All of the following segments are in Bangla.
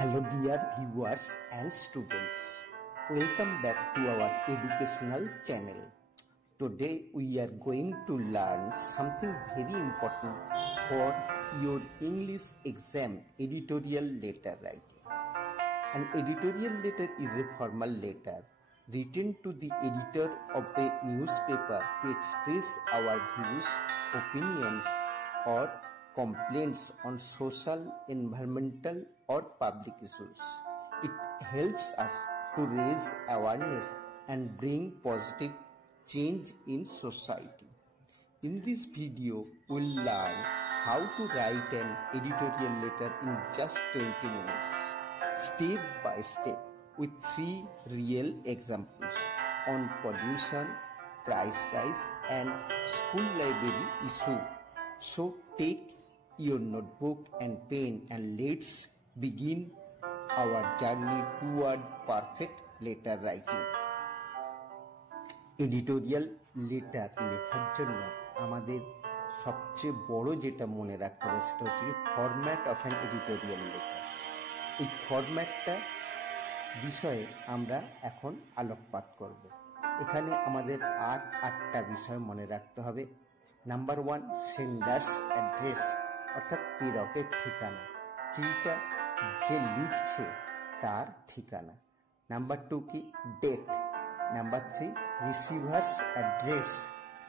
Hello dear viewers and students, welcome back to our educational channel. Today we are going to learn something very important for your English exam, editorial letter writing. An editorial letter is a formal letter written to the editor of a newspaper to express our views, opinions or complaints on social, environmental or public issues. It helps us to raise awareness and bring positive change in society. In this video, we'll learn how to write an editorial letter in just 20 minutes, step by step, with 3 real examples on pollution, price rise and school library issue. So take your notebook and pen and let's begin our journey toward perfect letter writing. Editorial letter লেখার জন্য আমাদের সবচেয়ে বড় যেটা মনে রাখতে হবে সেটা হচ্ছে format of an editorial letter. এই ফরম্যাটটা বিষয়ে আমরা এখন আলোকপাত করব। এখানে আমাদের 8টা বিষয় মনে রাখতে হবে। নাম্বার 1, সেন্ডার্স অ্যাড্রেস অর্থাৎ প্রেরকের ঠিকানা, চিঠিটা যে লিখছে তার ঠিকানা। নাম্বার 2 কি ডেট। নাম্বার 3 রিসিভার্স অ্যাড্রেস,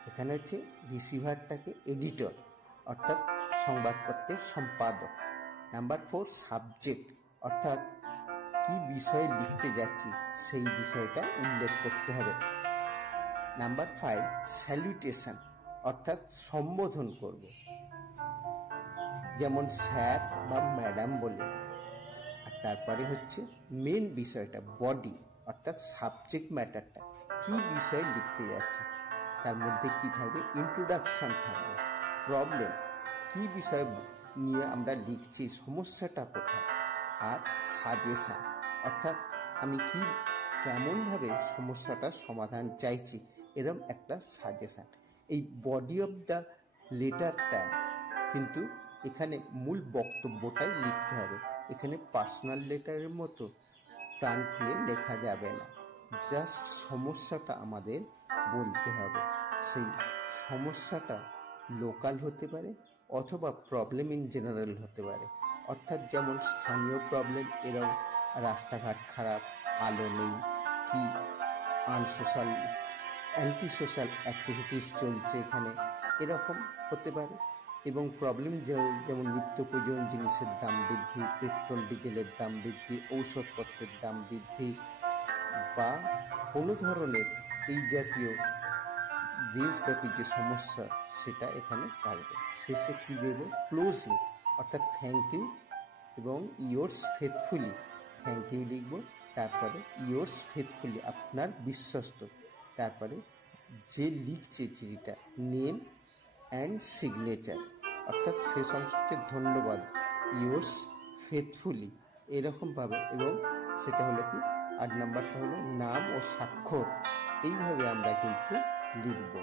এখানে হচ্ছে রিসিভারটাকে এডিটর অর্থাৎ সংবাদপত্রের সম্পাদক। নাম্বার 4 সাবজেক্ট অর্থাৎ কি বিষয়ে লিখতে যাচ্ছি সেই বিষয়টা উল্লেখ করতে হবে। নাম্বার 5 স্যালুটেশন অর্থাৎ সম্বোধন করব, যেমন স্যার বা ম্যাডাম বলে। আর তারপরে হচ্ছে মেন বিষয়টা বডি অর্থাৎ সাবজেক্ট ম্যাটারটা, কি বিষয়ে লিখতে যাচ্ছে তার মধ্যে কি থাকবে, ইন্ট্রোডাকশন থাকবে, প্রবলেম কি বিষয় নিয়ে আমরা লিখছি, সমস্যাটা কোথায়, আর সাজেশন অর্থাৎ আমি কি কেমনভাবে সমস্যাটার সমাধান চাইছি, এরকম একটা সাজেশন। এই বডি অফ দ্য লেটারটা কিন্তু এখানে মূল বক্তব্যটাই লিখতে হবে। এখানে পার্সোনাল লেটারের মতো প্রাণ খুলে লেখা যাবে না, জাস্ট সমস্যাটা আমাদের বলতে হবে। সেই সমস্যাটা লোকাল হতে পারে অথবা প্রবলেম ইন জেনারেল হতে পারে, অর্থাৎ যেমন স্থানীয় প্রবলেম, এরকম রাস্তাঘাট খারাপ, আলো নেই, কি আনসোশ্যাল অ্যান্টি সোশ্যাল অ্যাক্টিভিটিস চলছে এখানে, এরকম হতে পারে। এবং প্রবলেম যেমন নিত্য প্রয়োজনীয় জিনিসের দাম বৃদ্ধি, পেট্রোল ডিজেলের দাম বৃদ্ধি, ঔষধপত্রের দাম বৃদ্ধি বা কোনো ধরনের এই জাতীয় দেশব্যাপী যে সমস্যা সেটা এখানে থাকবে। শেষে কি দেব, ক্লোজিং অর্থাৎ থ্যাংক ইউ এবং ইয়োর্স ফেথফুলি, থ্যাংক ইউ লিখব, তারপরে ইয়োর্স ফেথফুলি আপনার বিশ্বস্ত, তারপরে যে লিখছে চিঠিটা নেম অ্যান্ড সিগনেচার অর্থাৎ সে সংস্থাকে ধন্যবাদ, ইয়োর্স ফেথফুলি এরকমভাবে, এবং সেটা হলো কি 8 নাম্বারটা হলো নাম ও স্বাক্ষর। এইভাবে আমরা কিন্তু লিখব।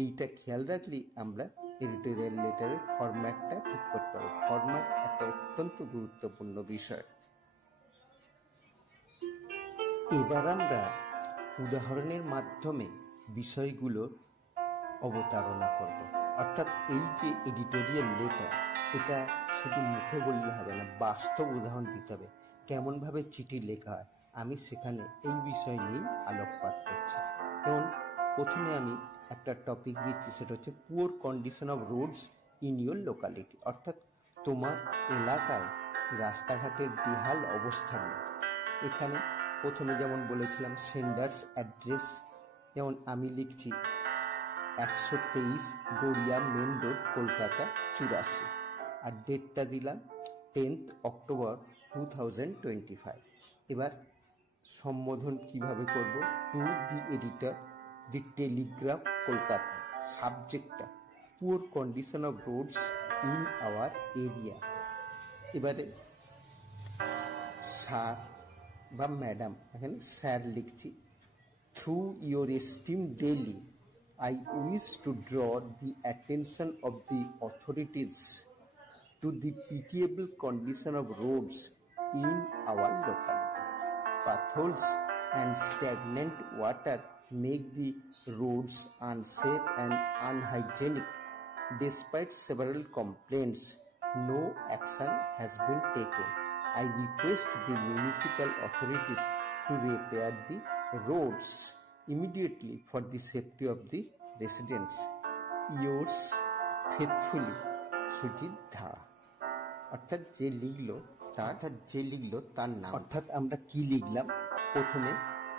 এইটা খেয়াল রাখলেই আমরা এডিটোরিয়াল লেটারের ফরম্যাটটা ঠিক করতে হবে। ফরম্যাট একটা অত্যন্ত গুরুত্বপূর্ণ বিষয়। এবার আমরা উদাহরণের মাধ্যমে বিষয়গুলো অবতারণা করব। অর্থাৎ এই যে এডিটোরিয়াল লেটার, এটা শুধু মুখে বললে হবে না, বাস্তব উদাহরণ দিতে হবে কেমনভাবে চিঠি লেখা হয়। আমি সেখানে এই বিষয় নিয়ে আলোকপাত করছি। যেমন প্রথমে আমি একটা টপিক দিচ্ছি, সেটা হচ্ছে poor condition of roads in your locality, অর্থাৎ তোমার এলাকায় রাস্তাঘাটের বেহাল অবস্থা নিয়ে। এখানে প্রথমে যেমন বলেছিলাম সেন্ডার্স অ্যাড্রেস, যেমন আমি লিখছি 123 গড়িয়া মেন রোড, কলকাতা 84, আর ডেটটা দিলাম 10th অক্টোবর 2025। এবার সম্বোধন কিভাবে করব, to the editor, the Telegraph, Kolkata. সাবজেক্টটা poor condition of roads in our area. এবারে স্যার বা ম্যাডাম, এখানে স্যার লিখছি, through your esteem daily I wish to draw the attention of the authorities to the pitiable condition of roads in our locality. Potholes and stagnant water make the roads unsafe and unhygienic. Despite several complaints, no action has been taken. I request the municipal authorities to repair the roads immediately for the safety of the residents. Yours faithfully, Sujit ধারা। অর্থাৎ যে লিখলো তার নাম। অর্থাৎ আমরা কি লিখলাম, প্রথমে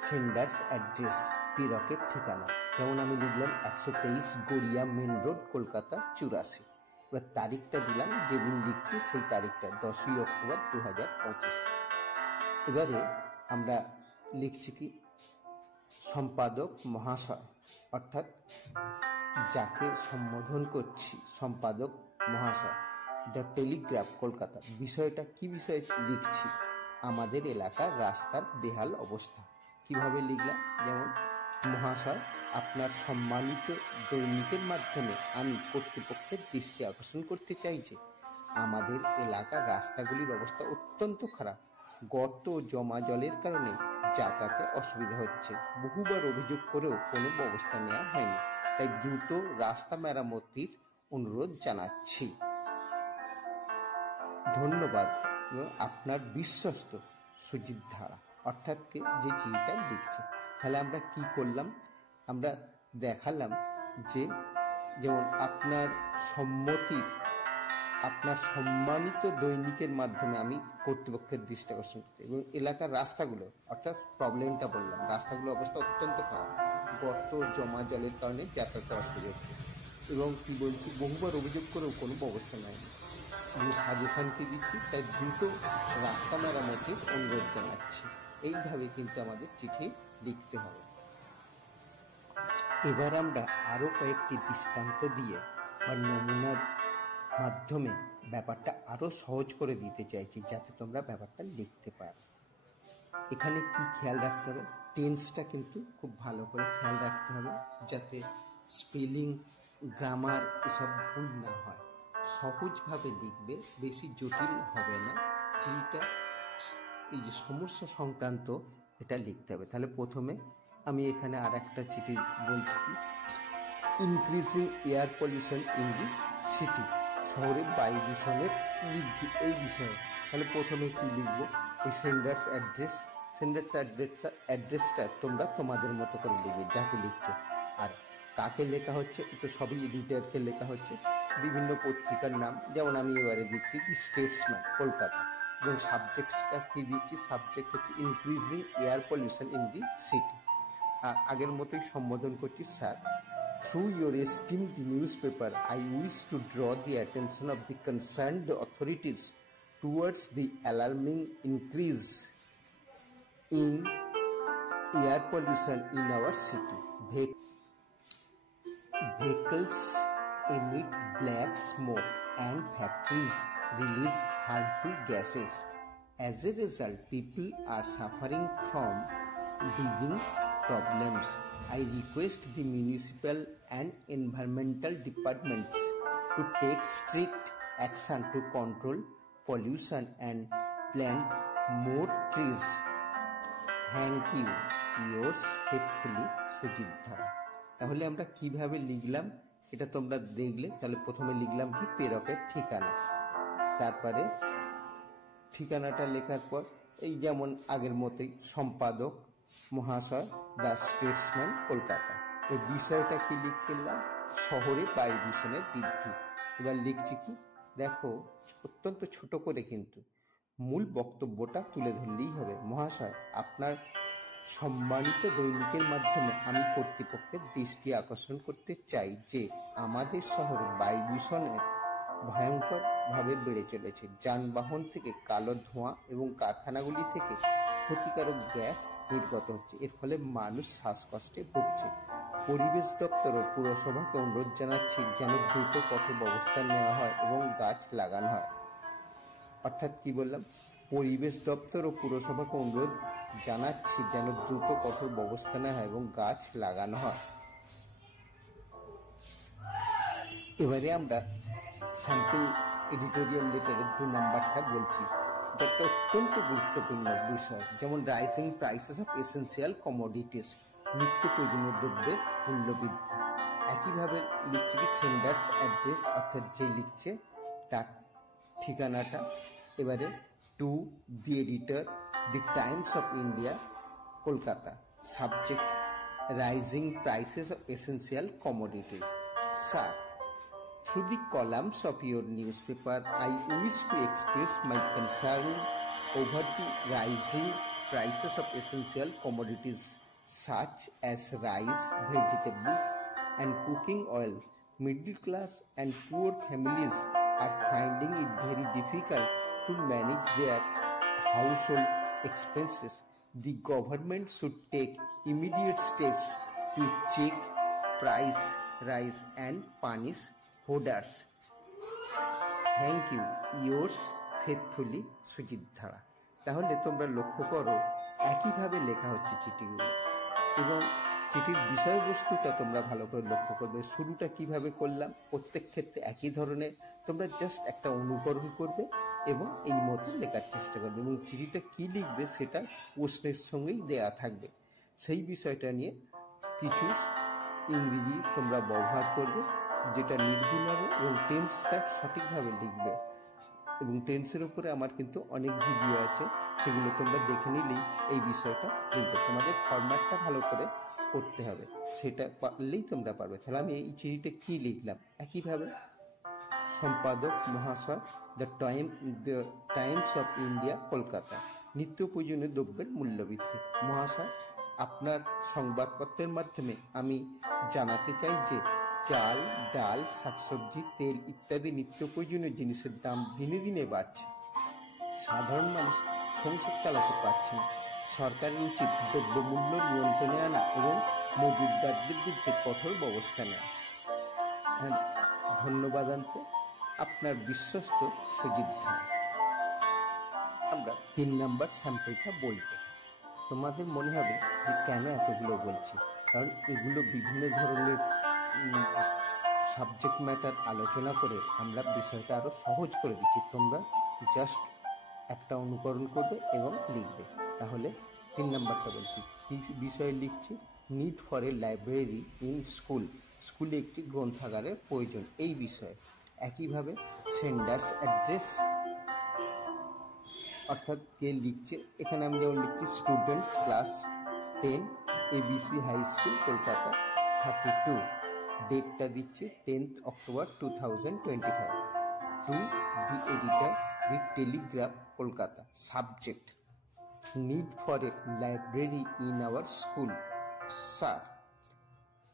সেন্ডার্স অ্যাড্রেস, প্রেরকের ঠিকানা, যেমন আমি লিখলাম 123 গড়িয়া মেন রোড, কলকাতা 84। এবার তারিখটা দিলাম, যেদিন লিখছি সেই তারিখটা 10ই অক্টোবর 2025। এবারে আমরা লিখছি কি, সম্পাদক মহাশয়, অর্থাৎ যাকে সম্বোধন করছি সম্পাদক মহাশয়, দ্য টেলিগ্রাফ, কলকাতা। বিষয়টা কি বিষয়ে লিখছি, আমাদের এলাকার রাস্তার বেহাল অবস্থা। কিভাবে লিখলাম, যেমন মহাশয়, আপনার সম্মানিত দৈনিকের মাধ্যমে আমি কর্তৃপক্ষের দৃষ্টি আকর্ষণ করতে চাই যে আমাদের এলাকার রাস্তাগুলির অবস্থা অত্যন্ত খারাপ। গর্ত ও জমা জলের কারণে যাতায়াতে অসুবিধা হচ্ছে। বহুবার অভিযোগ করেও কোনো ব্যবস্থা নেওয়া হয়নি, তাই দ্রুত রাস্তা মেরামতির অনুরোধ জানাচ্ছি। ধন্যবাদ, আপনার বিশ্বস্ত সুজিত ধারা। অর্থাৎ যে চিঠিটা লিখছে। তাহলে আমরা কি করলাম, আমরা দেখালাম যে যেমন আপনার সম্মানিত দৈনিকের মাধ্যমে আমি কর্তৃপক্ষের দৃষ্টি আকর্ষণ করছি, এবং এলাকার রাস্তাগুলো, অর্থাৎ প্রবলেমটা বললাম, রাস্তাগুলোর অবস্থা অত্যন্ত খারাপ। গর্ত জমা জলের কারণে যাতায়াতে অসুবিধা হচ্ছে, এবং কি বলছি, বহুবার অভিযোগ করেও কোনো ব্যবস্থা নেয়নি। আমি সাজেশন কি দিচ্ছি, তাই দ্রুত রাস্তা মেরামতির অনুরোধ জানাচ্ছি। এইভাবে কিন্তু আমাদের চিঠি লিখতে হবে। এবার আমরা আরো কয়েকটি দৃষ্টান্ত দিয়ে বা নমুনার মাধ্যমে ব্যাপারটা আরো সহজ করে দিতে চাইছি, যাতে তোমরা ব্যাপারটা লিখতে পারো। এখানে কি খেয়াল রাখতে হবে, টেন্সটা কিন্তু খুব ভালো করে খেয়াল রাখতে হবে, যাতে স্পেলিং, গ্রামার এসব ভুল না হয়। সহজভাবে লিখবে, বেশি জটিল হবে না। চিঠিটা এই যে সমস্যা সংক্রান্ত এটা লিখতে হবে। তাহলে প্রথমে আমি এখানে আর একটা চিঠি বলছি, increasing air pollution in the city, শহরে বায়ু দূষণের বৃদ্ধি, এই বিষয়ে। তাহলে প্রথমে কি লিখবো, এই সেন্ডার্স অ্যাড্রেসটা তোমরা তোমাদের মতো করে লিখবে, যাকে লিখছো। আর কাকে লেখা হচ্ছে, তো সবই এডিটরকে লেখা হচ্ছে। বিভিন্ন পত্রিকার নাম, যেমন আমি এবারে দিচ্ছি দি স্টেটসম্যান, কলকাতা। এবং সাবজেক্টটা কি দিচ্ছি, সাবজেক্ট হচ্ছে increasing air pollution in the city. আগের মতোই সম্বোধন করছি, sir. Through your esteemed newspaper, I wish to draw the attention of the concerned authorities towards the alarming increase in air pollution in our city. Vehicles emit black smoke and factories release harmful gases. As a result, people are suffering from breathing problems. I request the municipal and environmental departments to take strict action to control pollution and plant more trees. Thank you. Yours faithfully, Sujit ধারা। তাহলে আমরা কিভাবে লিখলাম এটা তোমরা দেখলে। তাহলে প্রথমে লিখলাম কি, প্রেরকের ঠিকানা। তারপরে ঠিকানাটা লেখার পর এই যেমন আগের মতোই, সম্পাদক মহাশয়, দ্য স্টেটসম্যান, কলকাতা। এই বিষয়টা কি লিখছিলাম, শহরে বায়ু দূষণের বৃদ্ধি। এবার লিখছি কি, দেখো অত্যন্ত ছোট করে, কিন্তু মূল বক্তব্যটা তুলে ধরলেই হবে। মহাশয়, আপনার সম্মানিত দৈনিকের মাধ্যমে আমি কর্তৃপক্ষের দৃষ্টি আকর্ষণ করতে চাই যে আমাদের শহরে বায়ু দূষণের ভয়ঙ্কর ভাবে বেড়ে চলেছে। যানবাহন থেকে কালো ধোঁয়া এবং কারখানাগুলি থেকে ক্ষতিকারক গ্যাস নির্গত হচ্ছে। এর ফলে মানুষ শ্বাসকষ্টে ভুগছে। পরিবেশ দপ্তর ও পুরসভাকে অনুরোধ জানাচ্ছি যেন দ্রুত কঠোর ব্যবস্থা নেওয়া হয় এবং গাছ লাগানো হয়। অর্থাৎ কি বললাম, পরিবেশ দপ্তর ও পুরসভাকে অনুরোধ জানাচ্ছি যেন দ্রুত কঠোর ব্যবস্থা নেওয়া হয় এবং গাছ লাগানো হয়। এবারে আমরা স্যাম্পল এডিটোরিয়াল লেটারের 2 নাম্বারটা বলছি, সাবজেক্টটা অত্যন্ত গুরুত্বপূর্ণ বিষয়, যেমন rising prices of essential commodities, নিত্য প্রয়োজনীয় দ্রব্যের মূল্যবৃদ্ধি। একইভাবে লিখছে কি সেন্ডার্স অ্যাড্রেস, অর্থাৎ যে লিখছে তার ঠিকানাটা। এবারে two the editor, the Times of India, Kolkata, subject rising prices of essential commodities. Sir, through the columns of your newspaper, I wish to express my concern over the rising prices of essential commodities such as rice, vegetables, and cooking oil. Middle class and poor families are finding it very difficult to manage their household expenses. The government should take immediate steps to check price rise and punish hoarders. Thank you, yours faithfully, Sujit ধারা। তাহলে তোমরা লক্ষ্য করো একইভাবে লেখা হচ্ছে চিঠিগুলো, এবং চিঠির বিষয়বস্তুটা তোমরা ভালো করে লক্ষ্য করবে। শুরুটা কিভাবে করলাম, প্রত্যেক ক্ষেত্রে একই ধরনের, তোমরা জাস্ট একটা অনুকরণ করবে এবং এই মতো লেখার চেষ্টা করবে, এবং চিঠিটা কি লিখবে সেটা প্রশ্নের সঙ্গেই দেয়া থাকবে। সেই বিষয়টা নিয়ে কিছু ইংরেজি তোমরা ব্যবহার করবে যেটা নির্ভুল হবে, এবং টেন্সটা সঠিকভাবে লিখবে। এবং টেন্সের উপরে আমার কিন্তু অনেক ভিডিও আছে, সেগুলো তোমরা দেখে নিলেই এই বিষয়টা লিখবে। তোমাদের ফরম্যাটটা ভালো করে করতে হবে, সেটা পারলেই তোমরা পারবে। তাহলে আমি এই চিঠিতে কি লিখলাম, একইভাবে সম্পাদক মহাশয়, the Times of India, Kolkata, নিত্য প্রয়োজনীয় দ্রব্যের মূল্যবৃদ্ধি। মহাশয়, আপনার সংবাদপত্রের মাধ্যমে আমি জানাতে চাই যে চাল, ডাল, শাকসবজি, তেল ইত্যাদি নিত্য প্রয়োজনীয় জিনিসের দাম দিনে দিনে বাড়ছে। সাধারণ মানুষ সংসার চালাতে পারছে না। সরকারের উচিত দ্রব্যমূল্য নিয়ন্ত্রণে আনা এবং মজুতদারদের বিরুদ্ধে কঠোর ব্যবস্থা নেওয়া। ধন্যবাদ আনছে আপনার বিশ্বস্ত সুজিত ধারা। আমরা 3 নম্বর স্যাম্পলটা বলবো। তোমাদের মনে হবে যে কেন এতগুলো বলছি, কারণ এগুলো বিভিন্ন ধরনের সাবজেক্ট ম্যাটার আলোচনা করে আমরা বিষয়টা আরো সহজ করে দিচ্ছি। তোমরা জাস্ট একটা অনুকরণ করবে এবং লিখবে। তাহলে 3 নম্বরটা বলছি, কি বিষয়ে লিখছি, need for a library in school, স্কুলে একটি গ্রন্থাগারের প্রয়োজন, এই বিষয়ে। একইভাবে সেন্ডার্স অ্যাড্রেস, অর্থাৎ কে লিখছে, এখানে আমি যেমন লিখছি student, class 10, ABC high school, Kolkata 32, ডেটটা দিচ্ছি 10th October 2025, to the editor, the Telegraph, Kolkata, subject need for a library in our school. Sir,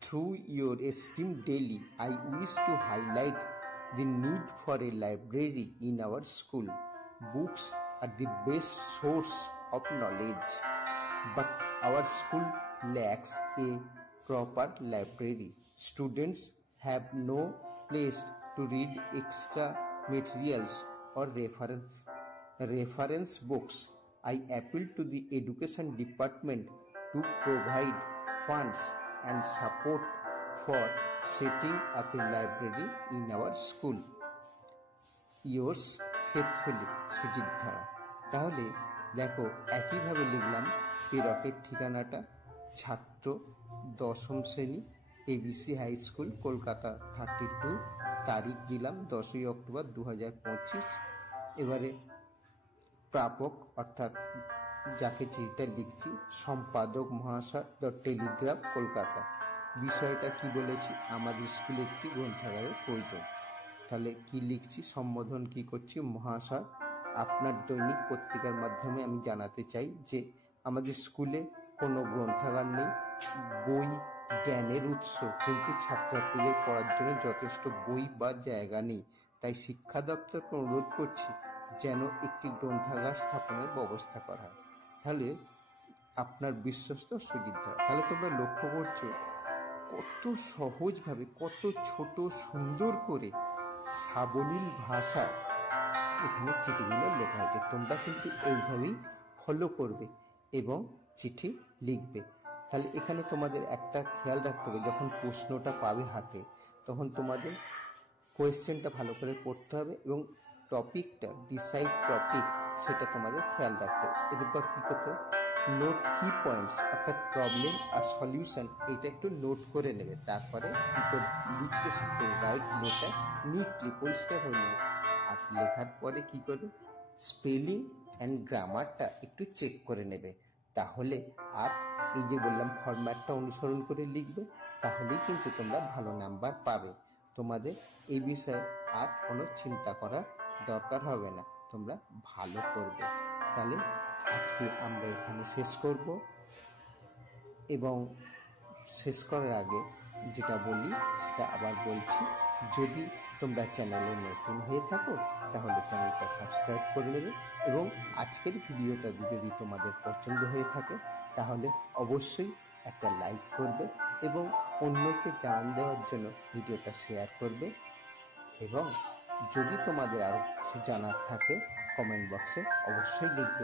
through your esteemed daily, I wish to highlight the need for a library in our school. Books are the best source of knowledge, but our school lacks a proper library. Students have no place to read extra materials or reference books. I appeal to the Education Department to provide funds and support for setting up a library in our school. Yours faithfully, Sujit ধারা। তাহলে দেখো একইভাবে লিখলাম প্রেরকের ঠিকানাটা, ছাত্র 10ম শ্রেণী, ABC হাই স্কুল, কলকাতা 32, তারিখ দিলাম 10ই অক্টোবর 2025। এবারে প্রাপক, অর্থাৎ যাকে চিঠিটা লিখছি, সম্পাদক মহাশয়, দ্য টেলিগ্রাফ, কলকাতা। বিষয়টা কি বলেছি, আমাদের স্কুলে একটি গ্রন্থাগারের প্রয়োজন। তাহলে কি লিখছি, সম্বোধন কি করছি, মহাশয়, আপনার দৈনিক পত্রিকার মাধ্যমে আমি জানাতে চাই যে আমাদের স্কুলে কোনো গ্রন্থাগার নেই। বই জ্ঞানের উৎস, কিন্তু ছাত্রছাত্রীদের পড়ার জন্য যথেষ্ট বই বা জায়গা নেই। তাই শিক্ষা দপ্তরকে অনুরোধ করছি যেন একটি গ্রন্থাগার স্থাপনের ব্যবস্থা করা হয়। তাহলে আপনার বিশ্বস্ত সুজিত ধারা। তাহলে তোমরা লক্ষ্য করছো কত সহজভাবে, কত ছোট সুন্দর করে সাবলীল ভাষায় এখানে চিঠিগুলো লেখা হয়েছে। তোমরা কিন্তু এইভাবেই ফলো করবে এবং চিঠি লিখবে। তাহলে এখানে তোমাদের একটা খেয়াল রাখতে হবে, যখন প্রশ্নটা পাবে হাতে, তখন তোমাদের কোয়েশ্চেনটা ভালো করে পড়তে হবে এবং টপিকটা ডিসাইড টপিক সেটা তোমাদের খেয়াল রাখতে হবে। এরপর কি করতে হবে, নোট কি পয়েন্টস অর্থাৎ প্রবলেম আর সলিউশন এটা একটু নোট করে নেবে। তারপরে কি করে লিখতে শিখবে, রাইট লেটার নিটলি পরিষ্কার হয়ে নেবে। আর লেখার পরে কি করবে, স্পেলিং অ্যান্ড গ্রামারটা একটু চেক করে নেবে। তাহলে আর এই যে বললাম ফরম্যাটটা অনুসরণ করে লিখবে, তাহলেই কিন্তু তোমরা ভালো নাম্বার পাবে। তোমাদের এই বিষয়ে আর কোনো চিন্তা করার দরকার হবে না, তোমরা ভালো করবে। তাহলে আজকে আমরা এখানে শেষ করব, এবং শেষ করার আগে যেটা বলি সেটা আবার বলছি, যদি তোমরা চ্যানেলে নতুন হয়ে থাকো তাহলে চ্যানেলটা সাবস্ক্রাইব করে নেবে, এবং আজকের ভিডিওটা যদি তোমাদের পছন্দ হয়ে থাকে তাহলে অবশ্যই একটা লাইক করবে, এবং অন্যকে জানান দেওয়ার জন্য ভিডিওটা শেয়ার করবে। এবং যদি তোমাদের আরও কিছু জানার থাকে কমেন্ট বক্সে অবশ্যই লিখবে।